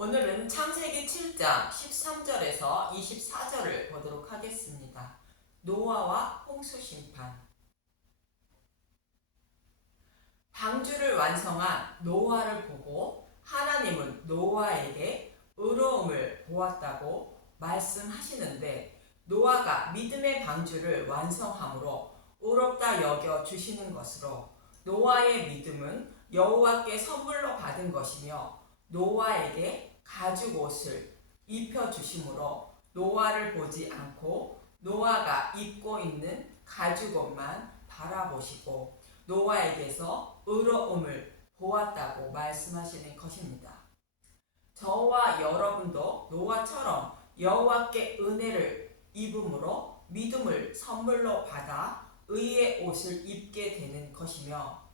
오늘은 창세기 7장 13절에서 24절을 보도록 하겠습니다. 노아와 홍수 심판. 방주를 완성한 노아를 보고 하나님은 노아에게 의로움을 보았다고 말씀하시는데, 노아가 믿음의 방주를 완성함으로 의롭다 여겨 주시는 것으로 노아의 믿음은 여호와께 선물로 받은 것이며, 노아에게 가죽 옷을 입혀주심으로 노아를 보지 않고 노아가 입고 있는 가죽 옷만 바라보시고 노아에게서 의로움을 보았다고 말씀하시는 것입니다. 저와 여러분도 노아처럼 여호와께 은혜를 입음으로 믿음을 선물로 받아 의의 옷을 입게 되는 것이며,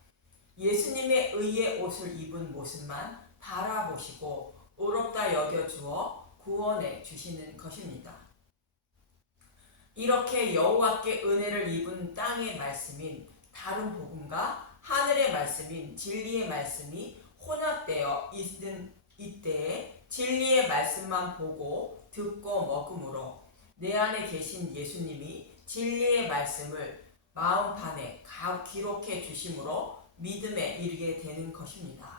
예수님의 의의 옷을 입은 모습만 바라보시고 의롭다 여겨주어 구원해 주시는 것입니다. 이렇게 여호와께 은혜를 입은 땅의 말씀인 다른 복음과 하늘의 말씀인 진리의 말씀이 혼합되어 있는 이때에 진리의 말씀만 보고 듣고 먹음으로 내 안에 계신 예수님이 진리의 말씀을 마음판에 기록해 주심으로 믿음에 이르게 되는 것입니다.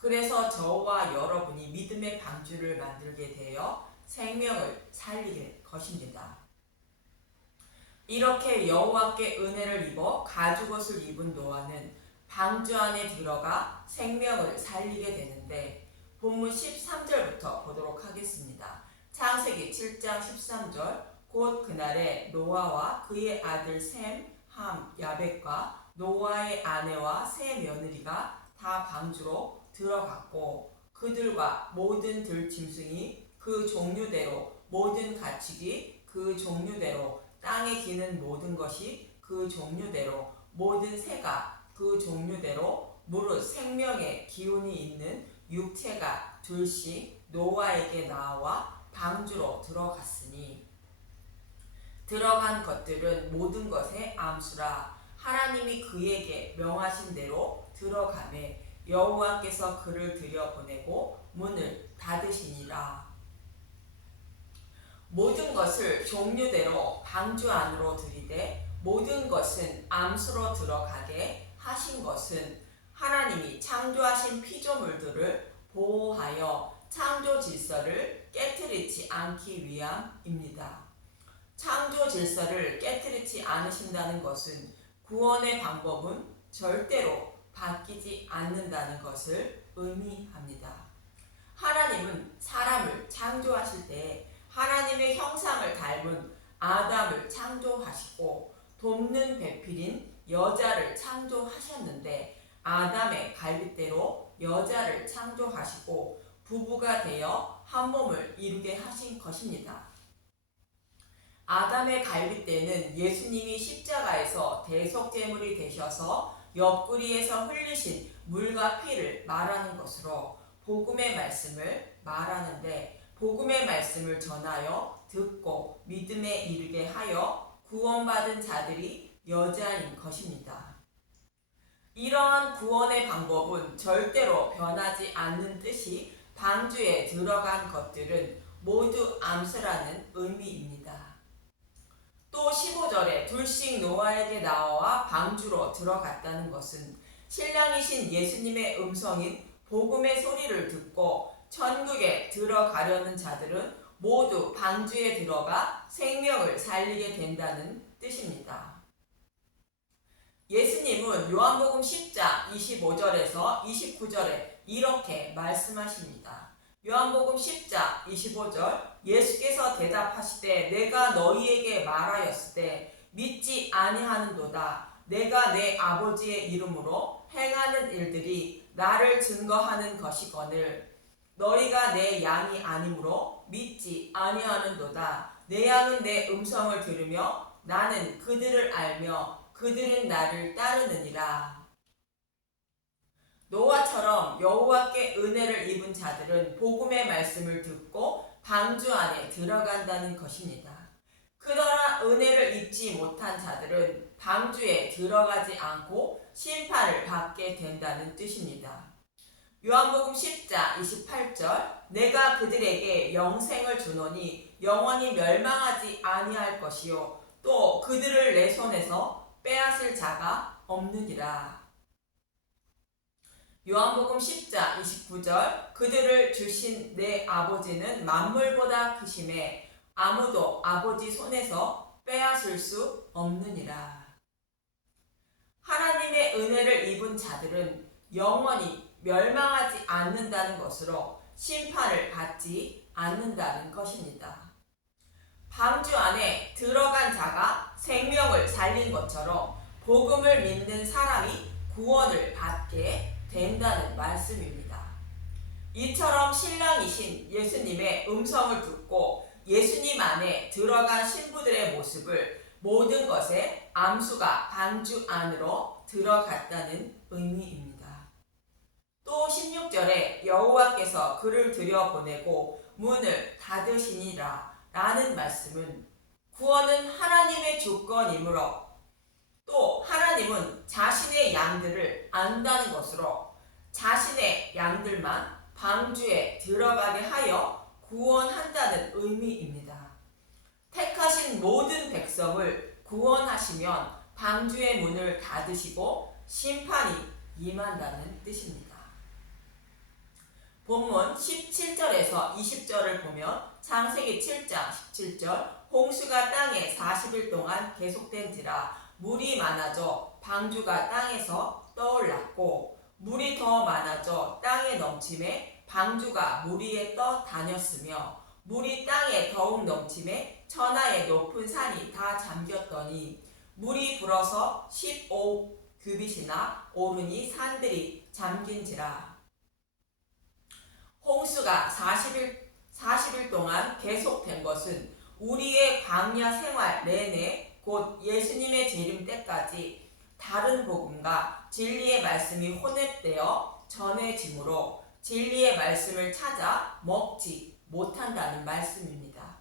그래서 저와 여러분이 믿음의 방주를 만들게 되어 생명을 살리게 것입니다. 이렇게 여호와께 은혜를 입어 가죽옷을 입은 노아는 방주 안에 들어가 생명을 살리게 되는데, 본문 13절부터 보도록 하겠습니다. 창세기 7장 13절. 곧 그날에 노아와 그의 아들 셈, 함, 야벳과 노아의 아내와 세 며느리가 다 방주로 들어갔고, 그들과 모든 들짐승이 그 종류대로, 모든 가축이 그 종류대로, 땅에 기는 모든 것이 그 종류대로, 모든 새가 그 종류대로, 무릇 생명의 기운이 있는 육체가 둘씩 노아에게 나와 방주로 들어갔으니, 들어간 것들은 모든 것의 암수라. 하나님이 그에게 명하신 대로 들어가매 여호와께서 그를 들여보내고 문을 닫으시니라. 모든 것을 종류대로 방주 안으로 들이되 모든 것은 암수로 들어가게 하신 것은 하나님이 창조하신 피조물들을 보호하여 창조 질서를 깨트리지 않기 위함입니다. 창조 질서를 깨트리지 않으신다는 것은 구원의 방법은 절대로 바뀌지 않는다는 것을 의미합니다. 하나님은 사람을 창조하실 때 하나님의 형상을 닮은 아담을 창조하시고 돕는 배필인 여자를 창조하셨는데, 아담의 갈빗대로 여자를 창조하시고 부부가 되어 한 몸을 이루게 하신 것입니다. 아담의 갈빗대는 예수님이 십자가에서 대속제물이 되셔서 옆구리에서 흘리신 물과 피를 말하는 것으로 복음의 말씀을 말하는데, 복음의 말씀을 전하여 듣고 믿음에 이르게 하여 구원받은 자들이 여자인 것입니다. 이러한 구원의 방법은 절대로 변하지 않는 뜻이 방주에 들어간 것들은 모두 암수라는 의미입니다. 또 15절에 둘씩 노아에게 나와 방주로 들어갔다는 것은 신랑이신 예수님의 음성인 복음의 소리를 듣고 천국에 들어가려는 자들은 모두 방주에 들어가 생명을 살리게 된다는 뜻입니다. 예수님은 요한복음 10장 25절에서 29절에 이렇게 말씀하십니다. 요한복음 10장 25절. 예수께서 대답하시되 내가 너희에게 말하였으되 믿지 아니하는도다. 내가 내 아버지의 이름으로 행하는 일들이 나를 증거하는 것이거늘 너희가 내 양이 아니므로 믿지 아니하는도다. 내 양은 내 음성을 들으며 나는 그들을 알며 그들은 나를 따르느니라. 노아처럼 여호와께 은혜를 입은 자들은 복음의 말씀을 듣고 방주 안에 들어간다는 것입니다. 그러나 은혜를 입지 못한 자들은 방주에 들어가지 않고 심판을 받게 된다는 뜻입니다. 요한복음 10장 28절 내가 그들에게 영생을 주노니 영원히 멸망하지 아니할 것이요 또 그들을 내 손에서 빼앗을 자가 없느니라. 요한복음 10장 29절 그들을 주신 내 아버지는 만물보다 크심에 아무도 아버지 손에서 빼앗을 수 없느니라. 하나님의 은혜를 입은 자들은 영원히 멸망하지 않는다는 것으로 심판을 받지 않는다는 것입니다. 방주 안에 들어간 자가 생명을 살린 것처럼 복음을 믿는 사람이 구원을 받게 된다는 말씀입니다. 이처럼 신랑이신 예수님의 음성을 듣고 예수님 안에 들어간 신부들의 모습을 모든 것에 암수가 방주 안으로 들어갔다는 의미입니다. 또 16절에 여호와께서 그를 들여보내고 문을 닫으시니라 라는 말씀은 구원은 하나님의 주권이므로 또 하나님은 자신의 양들을 안다는 것으로 자신의 양들만 방주에 들어가게 하여 구원한다는 의미입니다. 택하신 모든 백성을 구원하시면 방주의 문을 닫으시고 심판이 임한다는 뜻입니다. 본문 17절에서 20절을 보면 창세기 7장 17절 홍수가 땅에 40일 동안 계속된지라 물이 많아져 방주가 땅에서 떠올랐고 물이 더 많아져 땅에 넘침에 방주가 물 위에 떠다녔으며 물이 땅에 더욱 넘침에 천하의 높은 산이 다 잠겼더니 물이 불어서 15규빗이나 오르니 산들이 잠긴지라. 홍수가 40일 동안 계속된 것은 우리의 광야 생활 내내 곧 예수님의 재림 때까지 다른 복음과 진리의 말씀이 혼합되어 전해지므로 진리의 말씀을 찾아 먹지 못한다는 말씀입니다.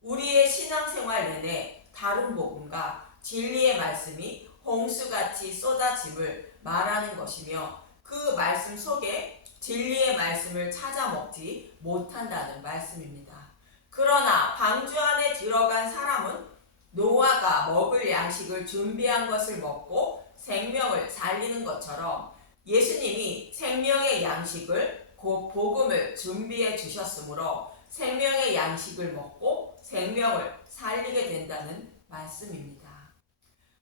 우리의 신앙생활 내내 다른 복음과 진리의 말씀이 홍수같이 쏟아짐을 말하는 것이며 그 말씀 속에 진리의 말씀을 찾아 먹지 못한다는 말씀입니다. 그러나 방주 안에 들어간 사람은 노아가 먹을 양식을 준비한 것을 먹고 생명을 살리는 것처럼 예수님이 생명의 양식을 곧 복음을 준비해 주셨으므로 생명의 양식을 먹고 생명을 살리게 된다는 말씀입니다.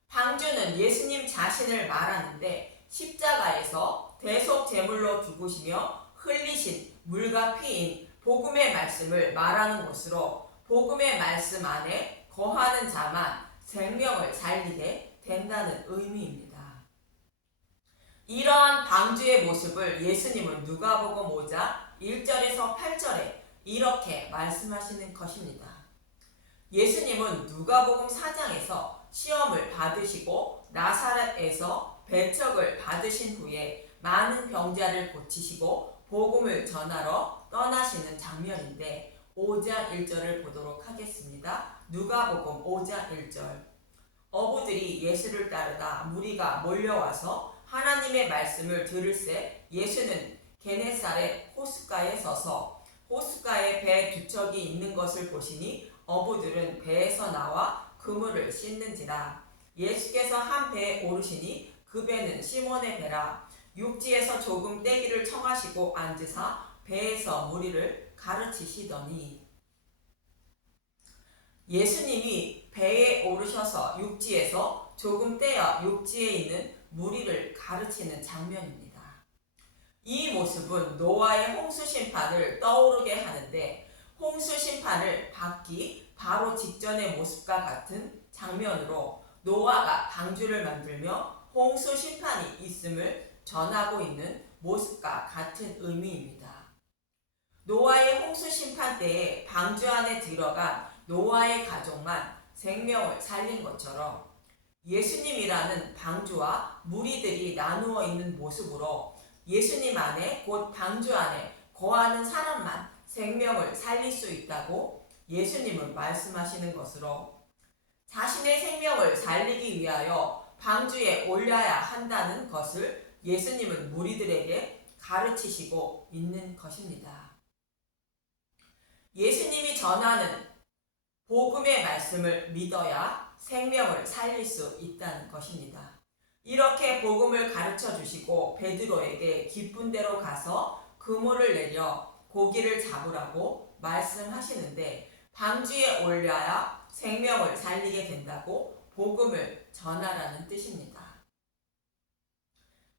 방주는 예수님 자신을 말하는데 십자가에서 대속 제물로 죽으시며 흘리신 물과 피인 복음의 말씀을 말하는 것으로 복음의 말씀 안에 거하는 자만 생명을 살리게 된다는 의미입니다. 이러한 방주의 모습을 예수님은 누가복음 5장 1절에서 8절에 이렇게 말씀하시는 것입니다. 예수님은 누가복음 4장에서 시험을 받으시고 나사렛에서 배척을 받으신 후에 많은 병자를 고치시고 복음을 전하러 떠나시는 장면인데 5장 1절을 보도록 하겠습니다. 누가복음 5장 1절 어부들이 예수를 따르다 무리가 몰려와서 하나님의 말씀을 들을새 예수는 게네사렛 호숫가에 서서 호숫가에 배 두 척이 있는 것을 보시니 어부들은 배에서 나와 그물을 씻는지라. 예수께서 한 배에 오르시니 그 배는 시몬의 배라. 육지에서 조금 떼기를 청하시고 앉으사 배에서 무리를 가르치시더니 예수님이 배에 오르셔서 육지에서 조금 떼어 육지에 있는 무리를 가르치는 장면입니다. 이 모습은 노아의 홍수 심판을 떠오르게 하는데 홍수 심판을 받기 바로 직전의 모습과 같은 장면으로 노아가 방주를 만들며 홍수 심판이 있음을 전하고 있는 모습과 같은 의미입니다. 노아의 홍수 심판 때에 방주 안에 들어간 노아의 가족만 생명을 살린 것처럼 예수님이라는 방주와 무리들이 나누어 있는 모습으로 예수님 안에 곧 방주 안에 거하는 사람만 생명을 살릴 수 있다고 예수님은 말씀하시는 것으로 자신의 생명을 살리기 위하여 방주에 올려야 한다는 것을 예수님은 무리들에게 가르치시고 있는 것입니다. 예수님이 전하는 복음의 말씀을 믿어야 생명을 살릴 수 있다는 것입니다. 이렇게 복음을 가르쳐 주시고 베드로에게 깊은 데로 가서 그물을 내려 고기를 잡으라고 말씀하시는데 방주에 올려야 생명을 살리게 된다고 복음을 전하라는 뜻입니다.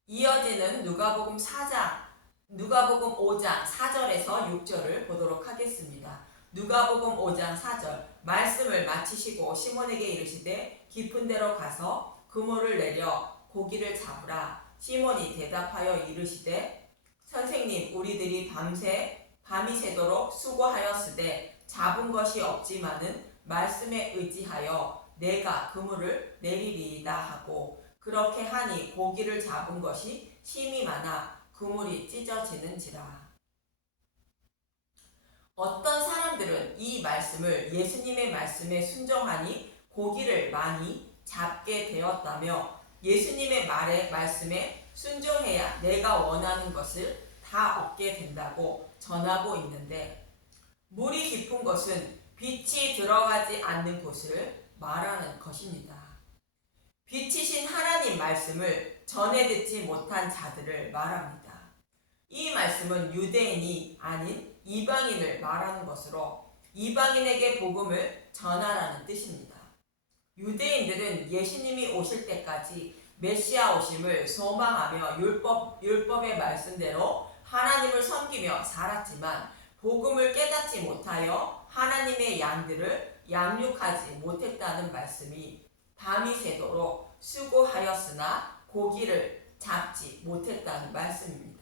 이어지는 누가복음 5장 4절에서 6절을 보도록 하겠습니다. 누가복음 5장 4절 말씀을 마치시고 시몬에게 이르시되 깊은 데로 가서 그물을 내려 고기를 잡으라. 시몬이 대답하여 이르시되 선생님 우리들이 밤이 새도록 수고하였으되 잡은 것이 없지만은 말씀에 의지하여 내가 그물을 내리리이다 하고 그렇게 하니 고기를 잡은 것이 심이 많아 그물이 찢어지는지라. 어떤 사람들은 이 말씀을 예수님의 말씀에 순종하니 고기를 많이 잡게 되었다며 예수님의 말씀에 순종해야 내가 원하는 것을 다 얻게 된다고 전하고 있는데 물이 깊은 곳은 빛이 들어가지 않는 곳을 말하는 것입니다. 빛이신 하나님 말씀을 전해 듣지 못한 자들을 말합니다. 이 말씀은 유대인이 아닌 이방인을 말하는 것으로 이방인에게 복음을 전하라는 뜻입니다. 유대인들은 예수님이 오실 때까지 메시아 오심을 소망하며 율법의 말씀대로 하나님을 섬기며 살았지만 복음을 깨닫지 못하여 하나님의 양들을 양육하지 못했다는 말씀이 밤이 새도록 수고하였으나 고기를 잡지 못했다는 말씀입니다.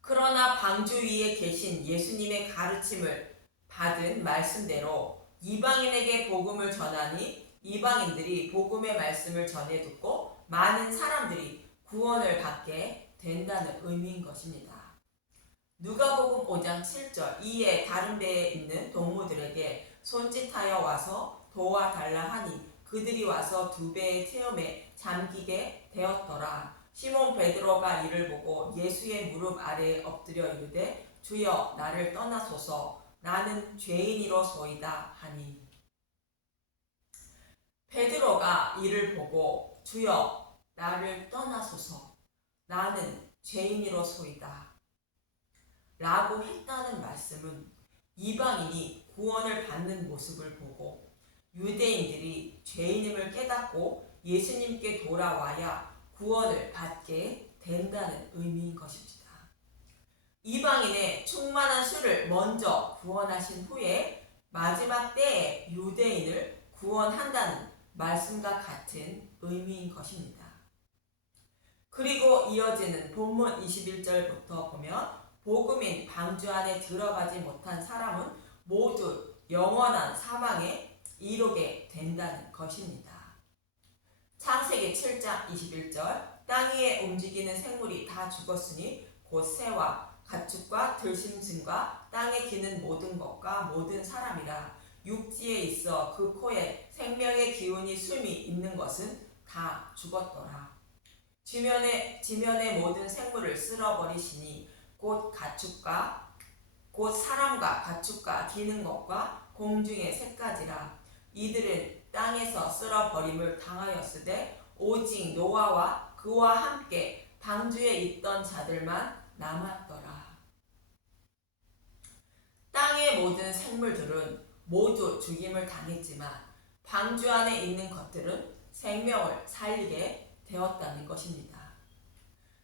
그러나 방주 위에 계신 예수님의 가르침을 받은 말씀대로 이방인에게 복음을 전하니 이방인들이 복음의 말씀을 전해 듣고 많은 사람들이 구원을 받게 된다는 의미인 것입니다. 누가복음 5장 7절 이에 다른 배에 있는 동무들에게 손짓하여 와서 도와달라 하니 그들이 와서 두 배의 체험에 잠기게 되었더라. 시몬 베드로가 이를 보고 예수의 무릎 아래에 엎드려 이르되 주여 나를 떠나소서 나는 죄인이로소이다 하니 베드로가 이를 보고 주여 나를 떠나소서 나는 죄인이로소이다 라고 했다는 말씀은 이방인이 구원을 받는 모습을 보고 유대인들이 죄인임을 깨닫고 예수님께 돌아와야 구원을 받게 된다는 의미인 것입니다. 이방인의 충만한 수를 먼저 구원하신 후에 마지막 때에 유대인을 구원한다는 말씀과 같은 의미인 것입니다. 그리고 이어지는 본문 21절부터 보면 복음인 방주 안에 들어가지 못한 사람은 모두 영원한 사망에 이르게 된다는 것입니다. 창세기 7장 21절 땅 위에 움직이는 생물이 다 죽었으니 곧 새와 가축과 들짐승과 땅에 기는 모든 것과 모든 사람이라 육지에 있어 그 코에 생명의 기운이 숨이 있는 것은 다 죽었더라. 지면의 모든 생물을 쓸어버리시니 곧 사람과 가축과 기는 것과 공중의 새까지라. 이들은 땅에서 쓸어버림을 당하였으되 오직 노아와 그와 함께 방주에 있던 자들만 남았더라. 땅의 모든 생물들은 모두 죽임을 당했지만 방주 안에 있는 것들은 생명을 살리게 되었다는 것입니다.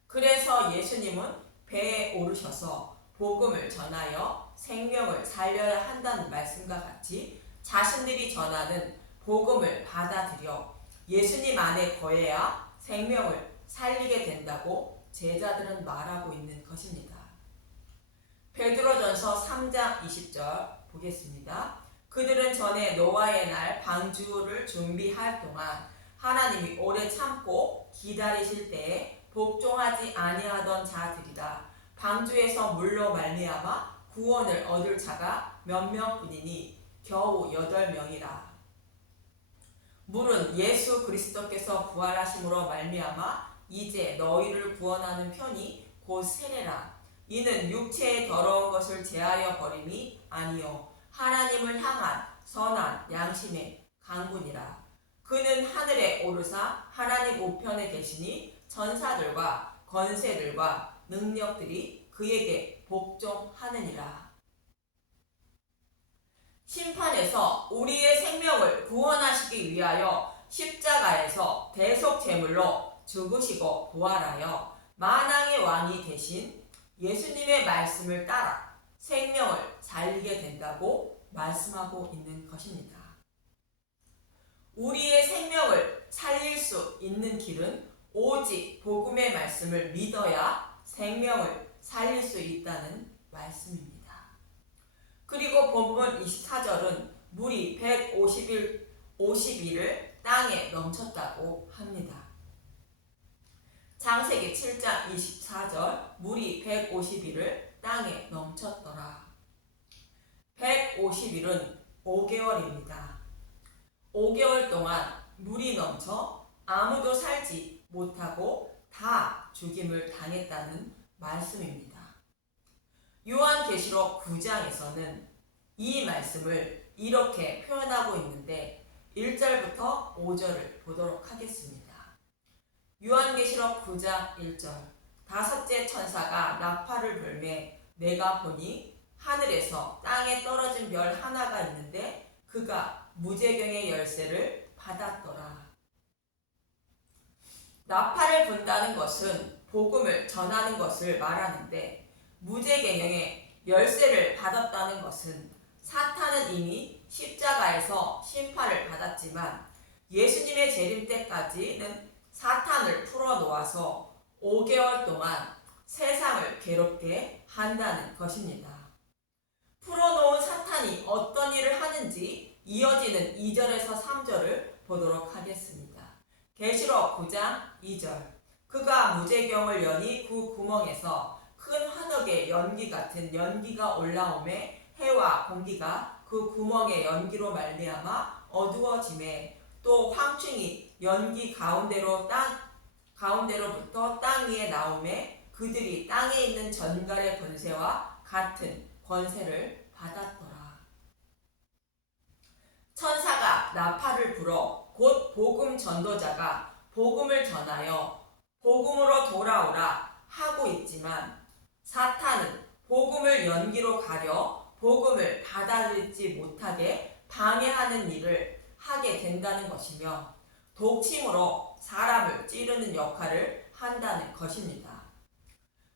그래서 예수님은 배에 오르셔서 복음을 전하여 생명을 살려야 한다는 말씀과 같이 자신들이 전하는 복음을 받아들여 예수님 안에 거해야 생명을 살리게 된다고 제자들은 말하고 있는 것입니다. 베드로전서 3장 20절 보겠습니다. 그들은 전에 노아의 날 방주를 준비할 동안 하나님이 오래 참고 기다리실 때에 복종하지 아니하던 자들이라. 방주에서 물로 말미암아 구원을 얻을 자가 몇 명뿐이니 겨우 8명이라. 물은 예수 그리스도께서 부활하심으로 말미암아 이제 너희를 구원하는 편이 곧 세례라. 이는 육체의 더러운 것을 제하여 버림이 아니요 하나님을 향한 선한 양심의 강군이라. 그는 하늘에 오르사 하나님 우편에 계시니 전사들과 권세들과 능력들이 그에게 복종하느니라. 심판에서 우리의 생명을 구원하시기 위하여 십자가에서 대속 제물로 죽으시고 부활하여 만왕의 왕이 되신 예수님의 말씀을 따라 생명을 살리게 된다고 말씀하고 있는 것입니다. 우리의 생명을 살릴 수 있는 길은 오직 복음의 말씀을 믿어야 생명을 살릴 수 있다는 말씀입니다. 그리고 본문 24절은 물이 150일을 땅에 넘쳤다고 합니다. 창세기 7장 24절 물이 150일을 땅에 넘쳤더라. 150일은 5개월입니다. 5개월 동안 물이 넘쳐 아무도 살지 못하고 다 죽임을 당했다는 말씀입니다. 요한계시록 9장에서는 이 말씀을 이렇게 표현하고 있는데 1절부터 5절을 보도록 하겠습니다. 요한계시록 9장 1절 다섯째 천사가 나팔을 불매 내가 보니 하늘에서 땅에 떨어진 별 하나가 있는데 그가 무제경의 열쇠를 받았더라. 나팔을 분다는 것은 복음을 전하는 것을 말하는데 무제경의 열쇠를 받았다는 것은 사탄은 이미 십자가에서 심판을 받았지만 예수님의 재림 때까지는 사탄을 풀어놓아서 5개월 동안 세상을 괴롭게 한다는 것입니다. 풀어놓은 사탄이 어떤 일을 하는지 이어지는 2절에서 3절을 보도록 하겠습니다. 계시록 9장 2절 그가 무제경을 여니 그 구멍에서 큰 화덕의 연기 같은 연기가 올라오매 해와 공기가 그 구멍의 연기로 말미암아 어두워지매 또 황충이 연기 가운데로부터 땅 위에 나오매 그들이 땅에 있는 전갈의 권세와 같은 권세를 받았더라. 천사가 나팔을 불어 곧 복음 전도자가 복음을 전하여 복음으로 돌아오라 하고 있지만 사탄은 복음을 연기로 가려 복음을 받아들이지 못하게 방해하는 일을 하게 된다는 것이며 독침으로 사람을 찌르는 역할을 한다는 것입니다.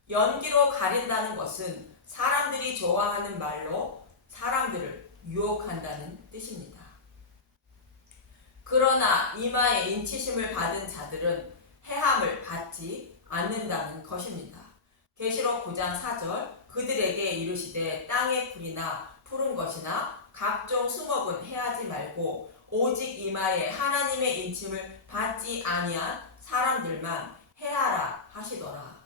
연기로 가린다는 것은 사람들이 좋아하는 말로 사람들을 유혹한다는 뜻입니다. 그러나 이마에 인치심을 받은 자들은 해함을 받지 않는다는 것입니다. 계시록 9장 4절 그들에게 이르시되 땅의 풀이나 푸른 것이나 각종 수목은 해하지 말고 오직 이마에 하나님의 인침을 받지 아니한 사람들만 해하라 하시더라.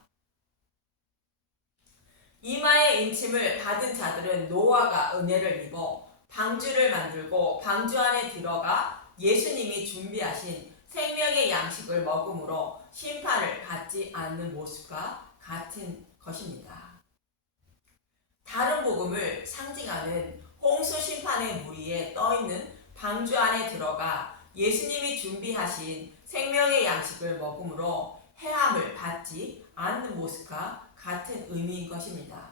이마에 인침을 받은 자들은 노아가 은혜를 입어 방주를 만들고 방주 안에 들어가 예수님이 준비하신 생명의 양식을 먹음으로 심판을 받지 않는 모습과 같은 것입니다. 다른 복음을 상징하는 홍수 심판의 무리에 떠있는 방주 안에 들어가 예수님이 준비하신 생명의 양식을 먹음으로 해함을 받지 않는 모습과 같은 의미인 것입니다.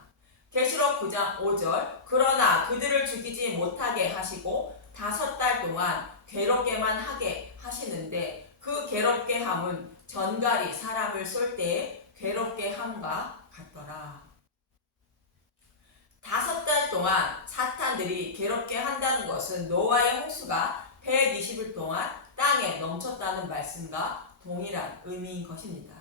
계시록 9장 5절 그러나 그들을 죽이지 못하게 하시고 5달 동안 괴롭게만 하게 하시는데 그 괴롭게 함은 전갈이 사람을 쏠 때에 괴롭게 함과 같더라. 5달 동안 사탄들이 괴롭게 한다는 것은 노아의 홍수가 120일 동안 땅에 넘쳤다는 말씀과 동일한 의미인 것입니다.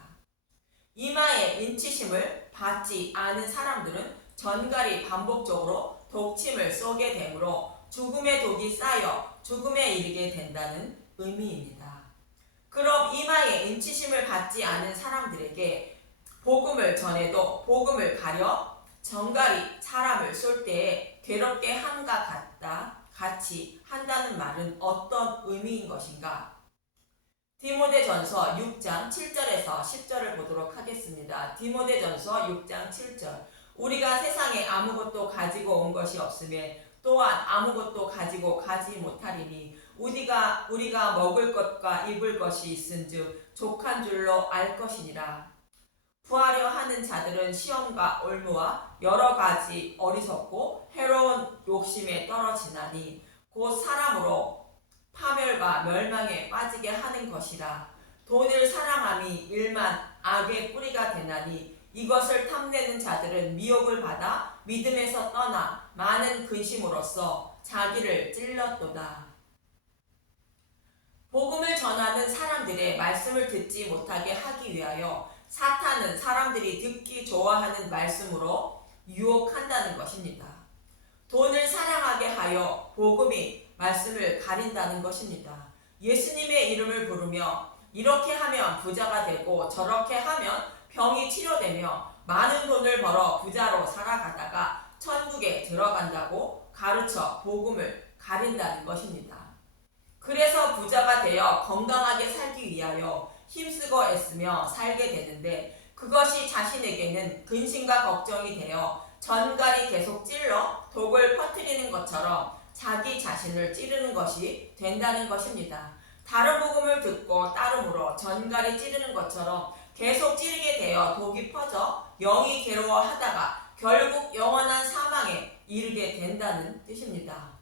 이마에 인치심을 받지 않은 사람들은 전갈이 반복적으로 독침을 쏘게 되므로 죽음의 독이 쌓여 죽음에 이르게 된다는 의미입니다. 그럼 이마에 인치심을 받지 않은 사람들에게 복음을 전해도 복음을 가려 전갈이 사람을 쏠 때에 괴롭게 함과 같이 한다는 말은 어떤 의미인 것인가? 디모데전서 6장 7절에서 10절을 보도록 하겠습니다. 디모데전서 6장 7절. 우리가 세상에 아무것도 가지고 온 것이 없음에 또한 아무것도 가지고 가지 못하리니 우리가 먹을 것과 입을 것이 있은즉 족한 줄로 알 것이니라. 부하려 하는 자들은 시험과 올무와 여러 가지 어리석고 해로운 욕심에 떨어지나니 곧 사람으로 파멸과 멸망에 빠지게 하는 것이라. 돈을 사랑함이 일만 악의 뿌리가 되나니 이것을 탐내는 자들은 미혹을 받아 믿음에서 떠나 많은 근심으로써 자기를 찔렀도다. 복음을 전하는 사람들의 말씀을 듣지 못하게 하기 위하여 사탄은 사람들이 듣기 좋아하는 말씀으로 유혹한다는 것입니다. 돈을 사랑하게 하여 복음이 말씀을 가린다는 것입니다. 예수님의 이름을 부르며 이렇게 하면 부자가 되고 저렇게 하면 병이 치료되며 많은 돈을 벌어 부자로 살아가다가 천국에 들어간다고 가르쳐 복음을 가린다는 것입니다. 그래서 부자가 되어 건강하게 살기 위하여 힘쓰고 애쓰며 살게 되는데 그것이 자신에게는 근심과 걱정이 되어 전갈이 계속 찔러 독을 퍼뜨리는 것처럼 자기 자신을 찌르는 것이 된다는 것입니다. 다른 복음을 듣고 따름으로 전갈이 찌르는 것처럼 계속 찌르게 되어 독이 퍼져 영이 괴로워하다가 결국 영원한 사망에 이르게 된다는 뜻입니다.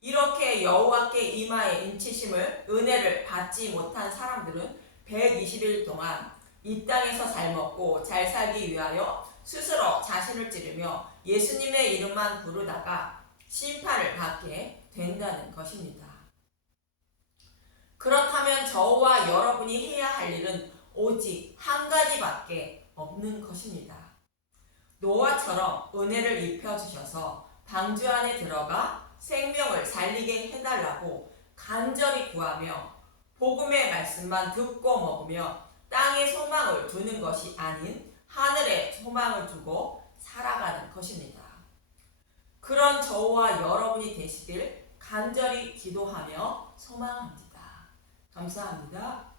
이렇게 여호와께 이마에 인치심을 은혜를 받지 못한 사람들은 120일 동안 이 땅에서 잘 먹고 잘 살기 위하여 스스로 자신을 찌르며 예수님의 이름만 부르다가 심판을 받게 된다는 것입니다. 그렇다면 저와 여러분이 해야 할 일은 오직 한 가지밖에 없는 것입니다. 노아처럼 은혜를 입혀주셔서 방주 안에 들어가 생명을 살리게 해달라고 간절히 구하며 복음의 말씀만 듣고 먹으며 땅에 소망을 두는 것이 아닌 하늘에 소망을 두고 살아가는 것입니다. 그런 저와 여러분이 되시길 간절히 기도하며 소망합니다. 감사합니다.